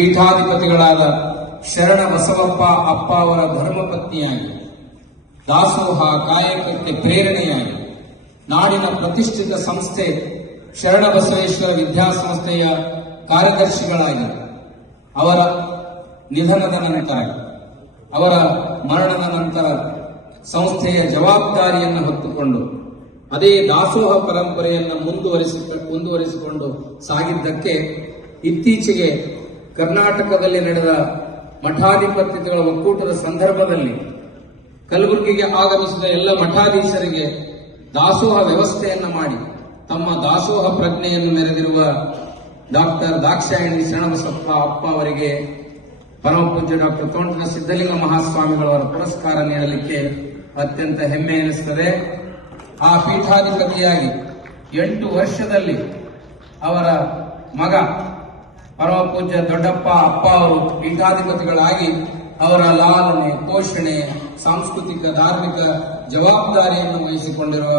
ಪೀಠಾಧಿಪತಿಗಳಾದ ಶರಣ ಬಸವಪ್ಪ ಅಪ್ಪ ಅವರ ಧರ್ಮಪತ್ನಿಯಾಗಿ, ದಾಸೋಹ ಕಾಯಕಕ್ಕೆ ಪ್ರೇರಣೆಯಾಗಿ, ನಾಡಿನ ಪ್ರತಿಷ್ಠಿತ ಸಂಸ್ಥೆ ಶರಣ ಬಸವೇಶ್ವರ ವಿದ್ಯಾಸಂಸ್ಥೆಯ ಕಾರ್ಯದರ್ಶಿಗಳಾಗಿ, ಅವರ ನಿಧನದ ನಂತರ, ಅವರ ಮರಣದ ನಂತರ ಸಂಸ್ಥೆಯ ಜವಾಬ್ದಾರಿಯನ್ನು ಹೊತ್ತುಕೊಂಡು, ಅದೇ ದಾಸೋಹ ಪರಂಪರೆಯನ್ನು ಮುಂದುವರಿಸಿ, ಮುಂದುವರಿಸಿಕೊಂಡು ಸಾಗಿದ್ದಕ್ಕೆ ಇತ್ತೀಚೆಗೆ ಕರ್ನಾಟಕದಲ್ಲಿ ನಡೆದ ಮಠಾಧಿಪತ್ಯಗಳ ಒಕ್ಕೂಟದ ಸಂದರ್ಭದಲ್ಲಿ ಕಲಬುರಗಿಗೆ ಆಗಮಿಸಿದ ಎಲ್ಲ ಮಠಾಧೀಶರಿಗೆ ದಾಸೋಹ ವ್ಯವಸ್ಥೆಯನ್ನು ಮಾಡಿ, ತಮ್ಮ ದಾಸೋಹ ಪ್ರಜ್ಞೆಯನ್ನು ಮೆರೆದಿರುವ ಡಾಕ್ಟರ್ ದಾಕ್ಷಾಯಣಿ ಶರಣಬಸಪ್ಪ ಅಪ್ಪ ಅವರಿಗೆ ಪರಮ ಪೂಜ್ಯ ಡಾಕ್ಟರ್ ತೋಂಟನ ಸಿದ್ದಲಿಂಗ ಮಹಾಸ್ವಾಮಿಗಳವರ ಪುರಸ್ಕಾರ ನೀಡಲಿಕ್ಕೆ ಅತ್ಯಂತ ಹೆಮ್ಮೆ ಎನಿಸುತ್ತದೆ. ಆ ಪೀಠಾಧಿಪತಿಯಾಗಿ ಎಂಟು ವರ್ಷದಲ್ಲಿ ಅವರ ಮಗ ಪರಮ ಪೂಜ್ಯ ದೊಡ್ಡಪ್ಪ, ಅಪ್ಪ ಅವರು ಪೀಠಾಧಿಪತಿಗಳಾಗಿ ಅವರ ಲಾಲನೆ, ಪೋಷಣೆ, ಸಾಂಸ್ಕೃತಿಕ, ಧಾರ್ಮಿಕ ಜವಾಬ್ದಾರಿಯನ್ನು ವಹಿಸಿಕೊಂಡಿರುವ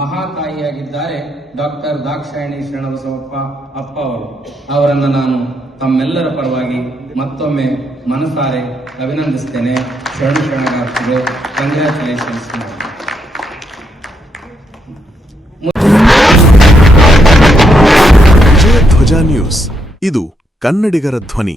ಮಹಾತಾಯಿಯಾಗಿದ್ದಾರೆ ಡಾಕ್ಟರ್ ದಾಕ್ಷಾಯಣಿ ಶರಣಬಸವಪ್ಪ ಅಪ್ಪ ಅವರು. ಅವರನ್ನು ನಾನು ತಮ್ಮೆಲ್ಲರ ಪರವಾಗಿ ಮತ್ತೊಮ್ಮೆ ಮನಸಾರೆ ಅಭಿನಂದಿಸ್ತೇನೆ. ಶರಣ ಶರಣಾರ್ಥಿಗಳು ಕಂಗ್ರ್ಯಾಚುಲೇಷನ್ಸ್ ಧ್ವಜ ನ್ಯೂಸ್. ಇದು ಕನ್ನಡಿಗರ ಧ್ವನಿ.